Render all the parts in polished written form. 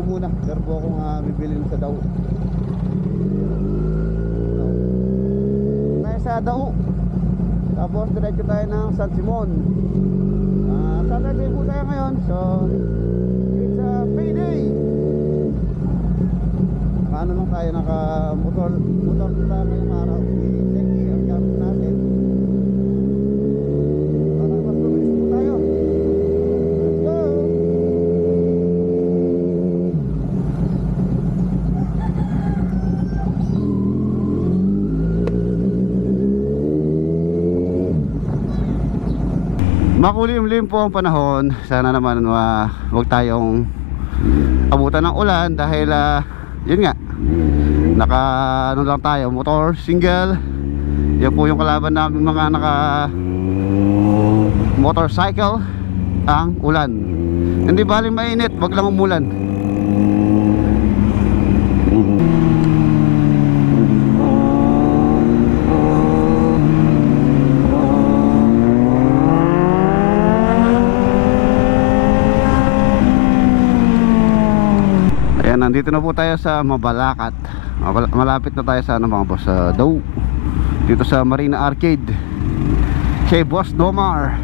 Dao muna. Garbo akong bibilin sa Dao. Tayo sa Dao. Tapos diretso tayo ng San Simon. Saturday po tayo ngayon. So it's a payday. Ano lang tayo, naka-motor tayo ngayong araw. Safety ang gamit natin. Para mas mabilis po tayo. Let's go! Makulimlim po ang panahon. Sana naman wag tayong abutan ng ulan dahil yun nga, ano lang tayo, motor single. Yan po yung kalaban namin mga motorcycle, ang ulan. Hindi baling mainit, wag lang umulan. Ayan, nandito na po tayo sa Mabalacat. Malapit na tayo sa mga boss, sa Dao. Dito sa Marina Arcade kay Boss Domar.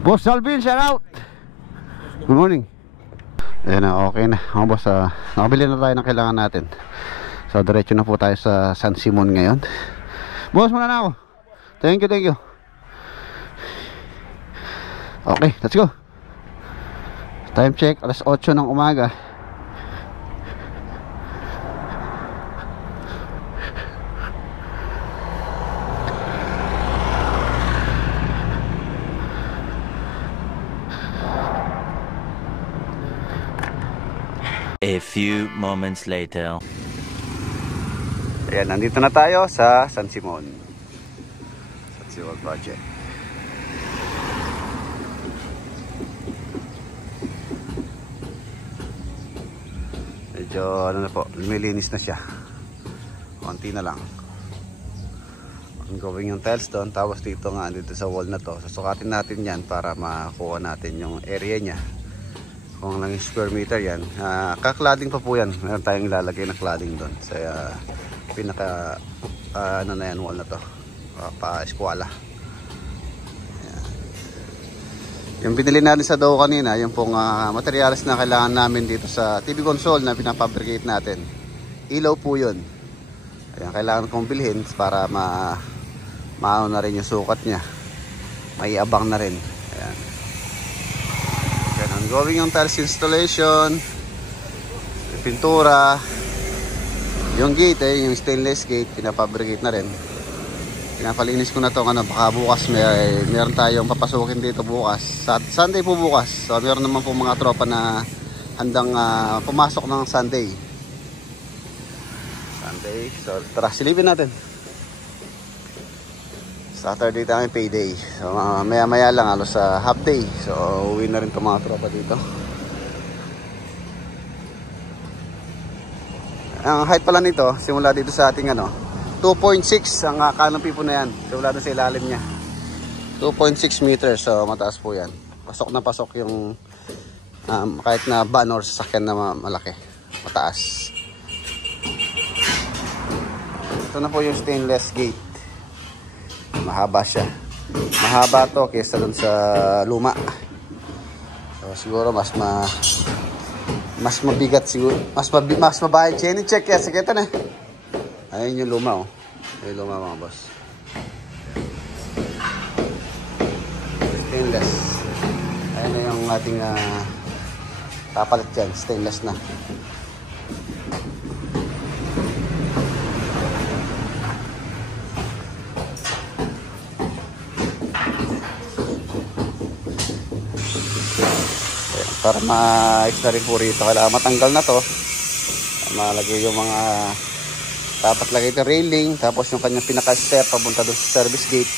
Boss Alvin, shout out. Good morning. Ayan na, okay na mga boss, nakabili na tayo ng kailangan natin. So diretso na po tayo sa San Simon ngayon. Boss, muna na ako. Thank you. Okay, let's go. Time check, alas 8 ng umaga. A few moments later. Ayan, nandito na tayo sa San Simon. San Simon Project. Medyo ano na po, lumilinis na siya. Konti na lang. Ongoing yung tiles doon. Tapos dito nga, dito sa wall na to, susukatin natin yan para makuha natin yung area nya. Kung lang yung square meter yan, kaklading pa po yan. Meron tayong ilalagay na cladding doon sa pinaka ano na yan, wall na to, pa-eskwala. Yung binili natin sa Dao kanina, yung pong materials na kailangan namin dito sa TV console na pinafabricate natin, ilaw po yun. Ayan, kailangan kong bilhin para maano na rin yung sukat nya, may abang na rin. Ayan. Ongoing yung tiles installation, yung pintura, yung gate, yung stainless gate, pinafabricate na rin. Pinapalinis ko na to, baka bukas meron tayong papasukin dito bukas. Sunday po bukas. So meron naman po mga tropa na handang pumasok ng Sunday. So tara, silipin natin. Saturday tayo payday. So maya lang, halos sa half day. So uwi na rin itong mga tropa dito. Ang height pala nito, simula dito sa ating 2.6 ang canopy po na yan. Simula doon sa ilalim niya, 2.6 meters. So mataas po yan. Pasok na pasok yung kahit na van or sasakyan na malaki, mataas. Ito na po yung stainless gate. Mahaba siya. Mahaba to kaysa dun sa luma. So siguro mas mabigat siguro. Mas mabayad siya. Check yan. Sige, ito na. Ayun yung luma, oh. Yung luma, mga boss. Stainless. Ayun na yung ating papalit dyan. Stainless na. Para ma-ayos na rin po rito, kailangan matanggal na to. malagay yung mga dapat lagay ito railing, tapos yung kanyang pinaka step papunta doon sa service gate,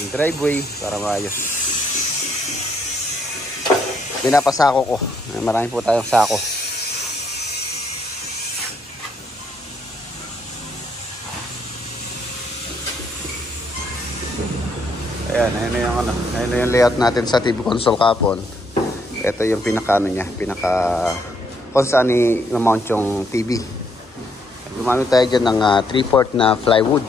yung driveway para maayos. Pinapasako ko, marami po tayong sako. Ayan yung ano, ayan yung layout natin sa TV console kapon. Ito yung pinaka ano niya, kung saan i-mount yung TV. Gumamit tayo dyan ng 3/4 na plywood.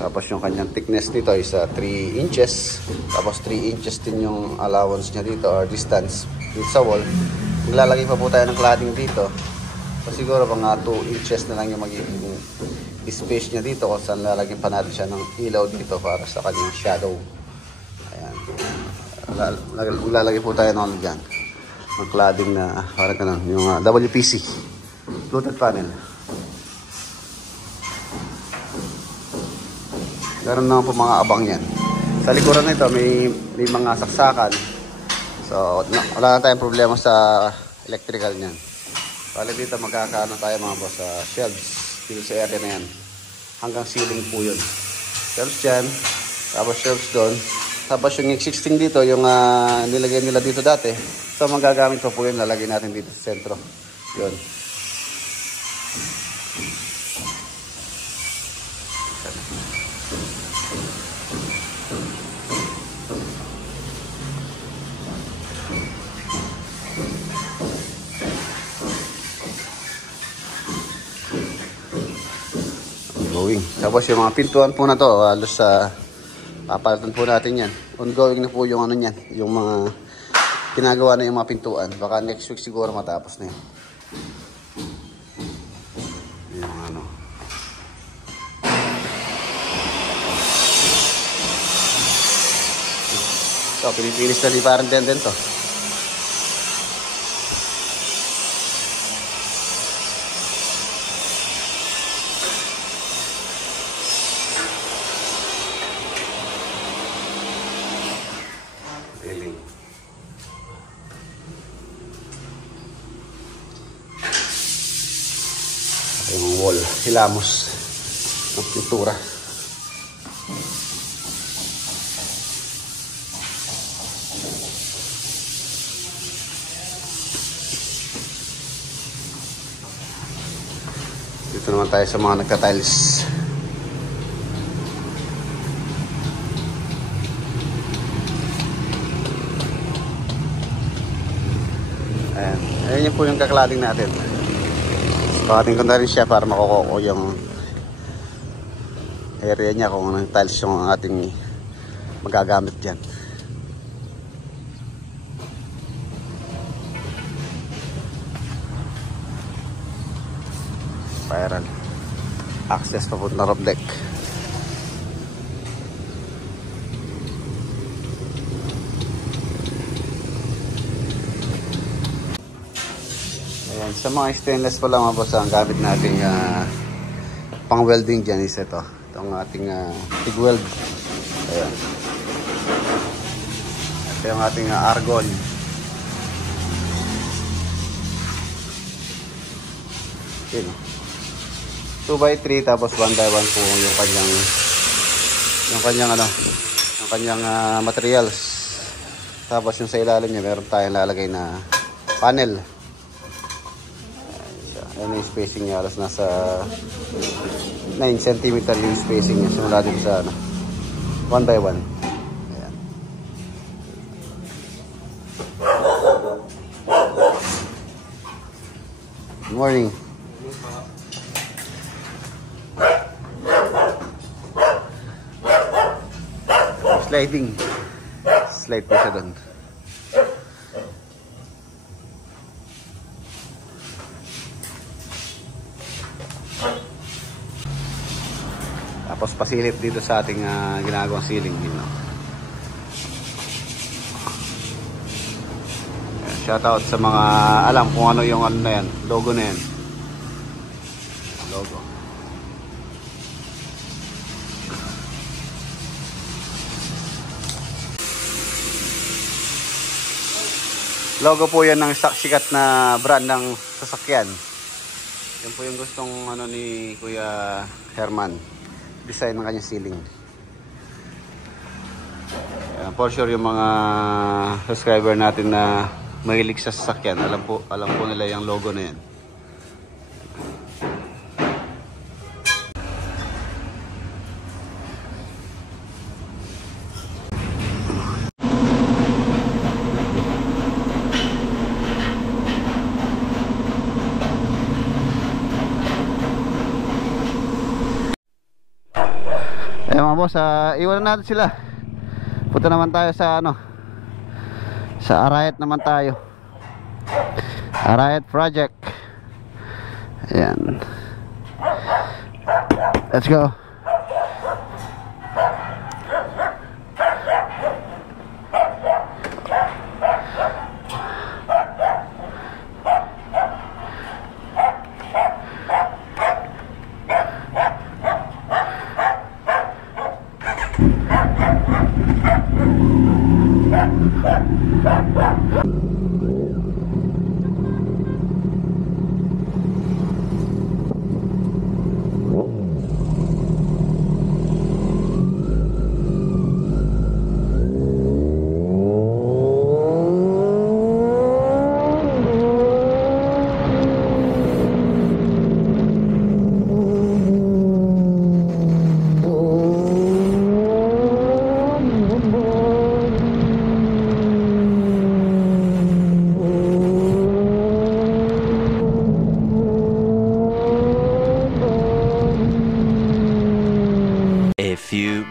Tapos yung kanyang thickness dito is 3 inches. Tapos 3 inches din yung allowance niya dito or distance dito sa wall. Maglalagay pa po tayo ng cladding dito. So siguro mga 2 inches na lang yung magiging space niya dito kung saan lalagyan pa natin siya ng ilaw dito para sa kanyang shadow. Ayan. Maglalagay po tayo ng dyan. Ng cladding na parang ganun. Yung WPC. Fluted panel. Meron naman po mga abang yan. Sa likuran nito may mga saksakan. So wala na tayong problema sa electrical niyan. Bali dito magkakaano tayo mga boss sa shelves. Dito sa area na yan. Hanggang ceiling po yun. Shelves dyan. Tapos shelves doon. Tapos yung existing dito, yung nilagay nila dito dati. So magagamit pa po yun. Lalagay natin dito sa sentro. Yun. Ongoing. Tapos yung mga pintuan po na to, halos papalitan po natin yan. Ongoing na po yung ano yan, yung mga ginagawa na yung mga pintuan. Baka next week siguro matapos na yun. Yung ano. So, pinipilis na di parang din to. Yung wall, hilamos ng pintura. Dito naman tayo sa mga nagka-tiles. Ayan yun po yung kaklading natin. Pakating ko na rin siya para makukoko yung area niya kung anong tiles yung ating magagamit dyan. Spiral. Access papunta roof deck. Ayan, sa mga stainless pa lang mga boss, ang gamit nating pang welding dyan is ito. Itong ating TIG weld. Ayan. Ito yung ating argon. Ayan. 2x3 tapos 1x1 po yung kanyang materials. Tapos yung sa ilalim niya meron tayong lalagay na panel. Ayan yung spacing niya, alas nasa 9 cm yung spacing niya. Simula dito sa 1x1. Ayan. Good morning. Sliding. Slide po siya doon. Tapos pasilip dito sa ating ginagawang ceiling. Shoutout sa mga alam kung ano yung ano na yan, logo na yan. Logo. Logo po yan ng sikat na brand ng sasakyan. Yan po yung gustong ano ni Kuya Herman. Design ng kanyang ceiling. Yan, for sure yung mga subscriber natin na mahilig sa sasakyan, alam po nila yung logo na yan. Mga boss, iwan natin sila. Punta naman tayo sa ano, sa Arayat naman tayo. Arayat project. Ayan. Let's go.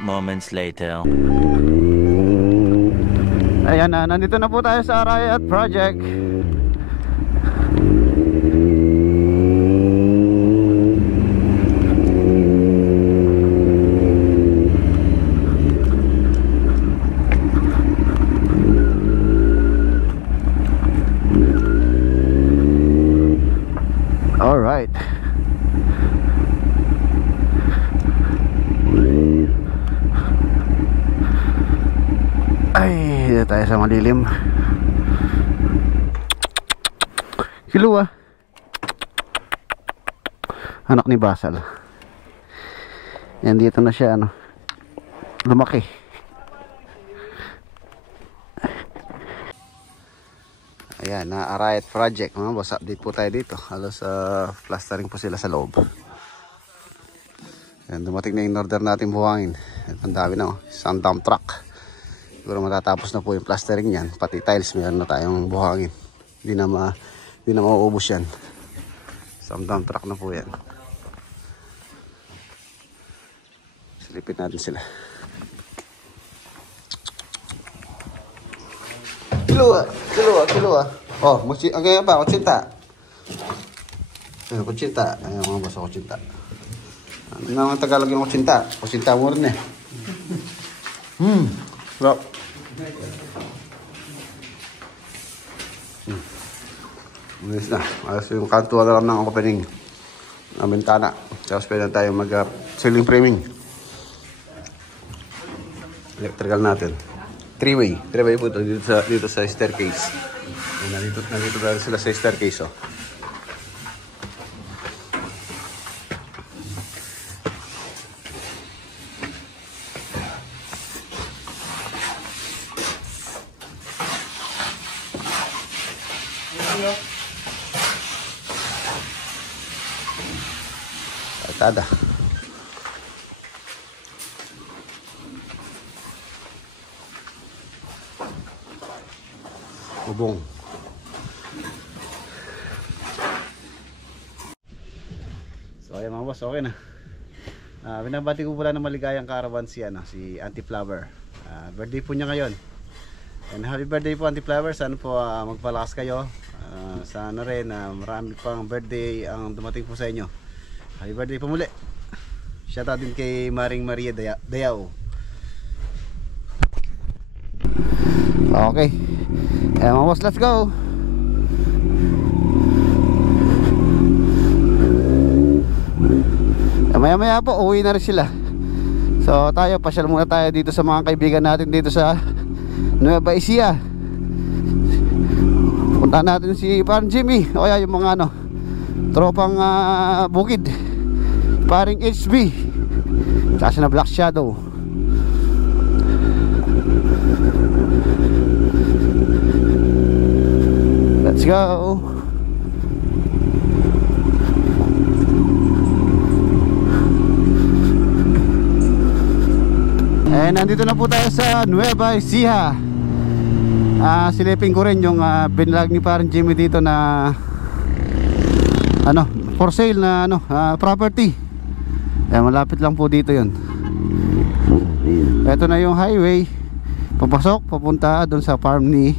Moments later. Ayan na, nandito na po tayo sa Arayat project. All right. Ay, dito tayo sa malilim. Kilua. Anak ni Basal. Yan, dito na siya ano, lumaki. Ayan, na Arayat project mga boss. Update po tayo dito. Halos plastering po sila sa loob. Ayan, dumating na yung order natin buhangin. Ang dami na, isang dump truck. Siguro matatapos na po yung plastering yan. Pati tiles, mayroon na tayong buhangin. Hindi na mauubos yan. Isang dump truck na po yan. Silipin natin sila. Kilua. Oh, ang ganyan pa, kutsinta. Kutsinta. Ayan mga boss, kutsinta. Ano naman Tagalog yung kutsinta? Kutsinta mo rin eh. Bro. Ayos na. Ayos yung kanto na lang ng opening ng bintana. Tapos pwede tayo mag ceiling framing. Electrical natin. Three-way po ito dito sa staircase. Nandito tayo sila sa staircase. Oh. Tada. Bubong. So ayan mga boss, okay na. Binabati ko pala ng maligayang caravan si Auntie Flower. Birthday po niya ngayon. And happy birthday po Auntie Flower. Sana po magpalakas kayo. Sana rin marami pang birthday ang dumating po sa inyo. Happy birthday po muli. Shoutout din kay Maring Maria Dayao. Okay. Mga boss, let's go. Maya po uwi na rin sila. So tayo, pasyal muna tayo dito sa mga kaibigan natin dito sa Nueva Ecija. Puntahan natin si Paring Jimmy o kaya yung mga ano, tropang bukid, Paring HB kasi na Black Shadow. Let's go. Nandito na po tayo sa Nueva Ecija. Silipin ko rin yung binlag ni Paring Jimmy dito na ano, for sale na ano, property. Malapit lang po dito yun. Ito na yung highway papasok, papunta doon sa farm ni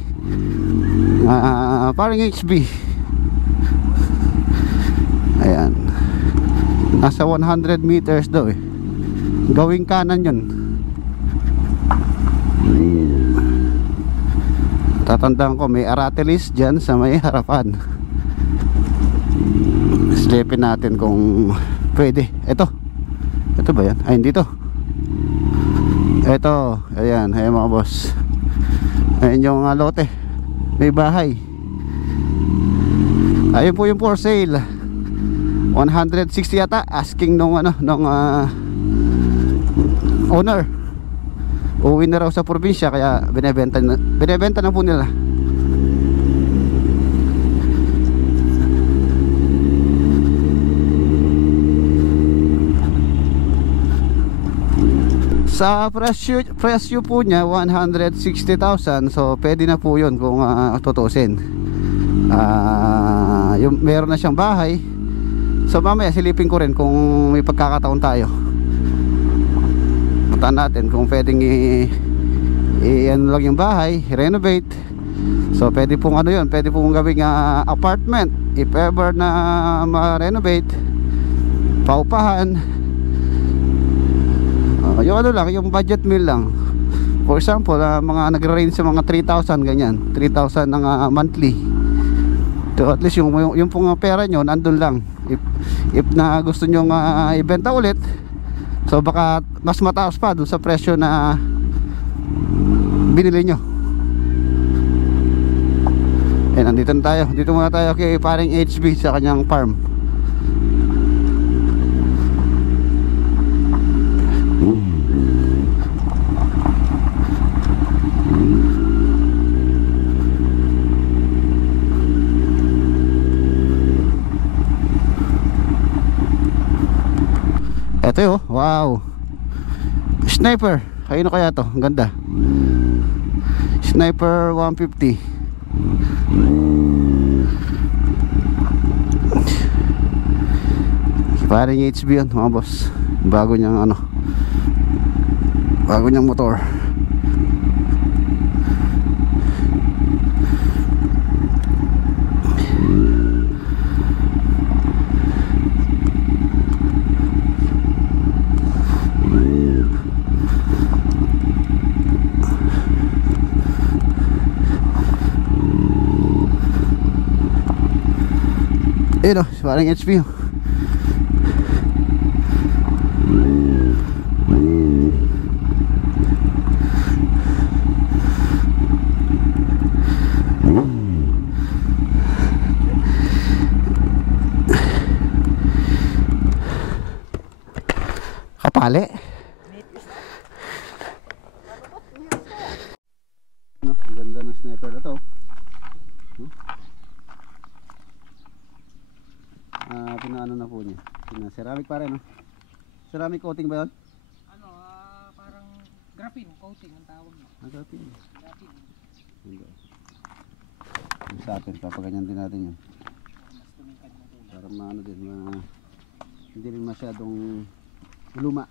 Paring HB. Ayan, nasa 100 meters daw eh. Gawing kanan yun. Tatandaan ko may aratilis dyan sa may harapan. Silipin natin kung pwede. Ito ba yan? Ay, hindi to. Ito, ayan, ayan mga boss. Ayan yung lote. May bahay. Ayun po yung for sale. 160 yata asking nung ano, nung owner. Uwi na raw sa probinsya kaya binebenta na po nila. Sa presyo po niya 160,000. So pwede na po yun kung tutusin. Yung meron na siyang bahay. So mamaya silipin ko rin kung may pagkakataon tayo. Puntaan natin kung pwedeng ano lang yung bahay, renovate. So pwede pong ano yun, pwede pong gawing apartment if ever na ma-renovate, paupahan. Yung ano lang, yung budget meal lang. For example, mga nagre-range sa mga 3,000 ganyan, 3,000 ng monthly. So at least yung pong pera nyo nandun lang. If na gusto nyo ibenta ulit, so baka mas mataas pa dun sa presyo na binili nyo. Nandito na tayo. Dito muna tayo kay Paring HB sa kanyang farm. Ito yun, wow. Sniper, ayun kaya to, ang ganda. Sniper 150. Paring HB yun mga boss. Bago niyang ano, bago niyang motor. Ayun o, parang HP. Kapali. No, ganda ng sniper na to. Pinaano na po niya. Ceramic pa rin, no? Ceramic coating ba yun? Ano, parang graphene coating ang tawag mo. Graphene. Graphene. Sa atin, papaganyan din natin yun. Para maano din, hindi rin masyadong luma.